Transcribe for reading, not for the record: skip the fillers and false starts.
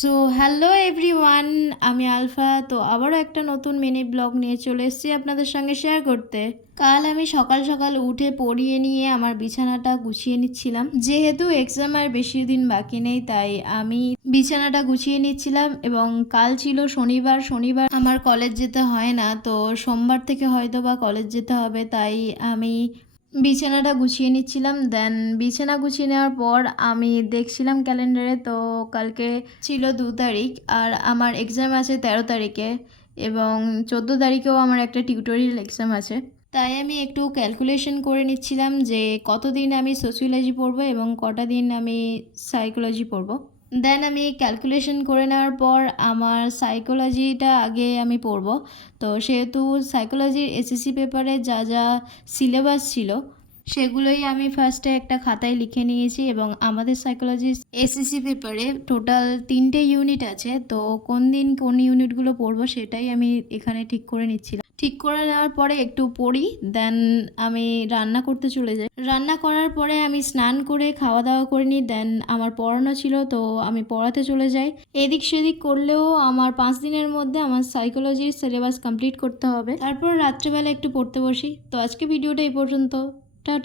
So hello everyone, আমি alpha. তো আবারও একটা নতুন মিনি ব্লগ নিয়ে চলে এসেছি আপনাদের সঙ্গে শেয়ার করতে। কাল আমি সকাল সকাল উঠে পড়িয়ে নিয়ে আমার বিছানাটা গুছিয়ে নিচ্ছিলাম। যেহেতু এক্সাম আর বেশি দিন বাকি নেই, তাই আমি বিছানাটা গুছিয়ে নিচ্ছিলাম। এবং কাল ছিল শনিবার, শনিবার আমার কলেজ যেতে হয় না, তো সোমবার থেকে হয়তো বা কলেজ যেতে হবে। তাই আমি বিছানাটা গুছিয়ে নিচ্ছিলাম। দেন বিছানা গুছিয়ে নেওয়ার পর আমি দেখছিলাম ক্যালেন্ডারে, তো কালকে ছিল 2 তারিখ আর আমার এক্সাম আছে 13 তারিখে, এবং 14 তারিখেও আমার একটা টিউটোরিয়াল এক্সাম আছে। তাই আমি একটু ক্যালকুলেশন করে নিচ্ছিলাম যে কতদিন আমি সোশিওলজি পড়বো এবং কটা দিন আমি সাইকোলজি পড়বো। দেন আমি ক্যালকুলেশন করে নেওয়ার পর আমার সাইকোলজিটা আগে আমি পড়বো। তো সেহেতু সাইকোলজির এসএসসি পেপারে যা যা সিলেবাস ছিল সেগুলোই আমি ফার্স্টে একটা খাতায় লিখে নিয়েছি। এবং আমাদের সাইকোলজির এসএসসি পেপারে টোটাল 3টে ইউনিট আছে, তো কোন দিন কোন ইউনিটগুলো পড়বো সেটাই আমি এখানে ঠিক করে নিচ্ছিলাম। ঠিক করে নেওয়ার পরে একটু পড়ি, দেন আমি রান্না করতে চলে যাই। রান্না করার পরে আমি স্নান করে খাওয়া দাওয়া করে নিই। দেন আমার পড়ানো ছিল, তো আমি পড়াতে চলে যাই। এদিক সেদিক করলেও আমার 5 দিনের মধ্যে আমার সাইকোলজির সিলেবাস কমপ্লিট করতে হবে। তারপর রাত্রেবেলা একটু পড়তে বসি। তো আজকে ভিডিওটা এই পর্যন্ত। টাটা।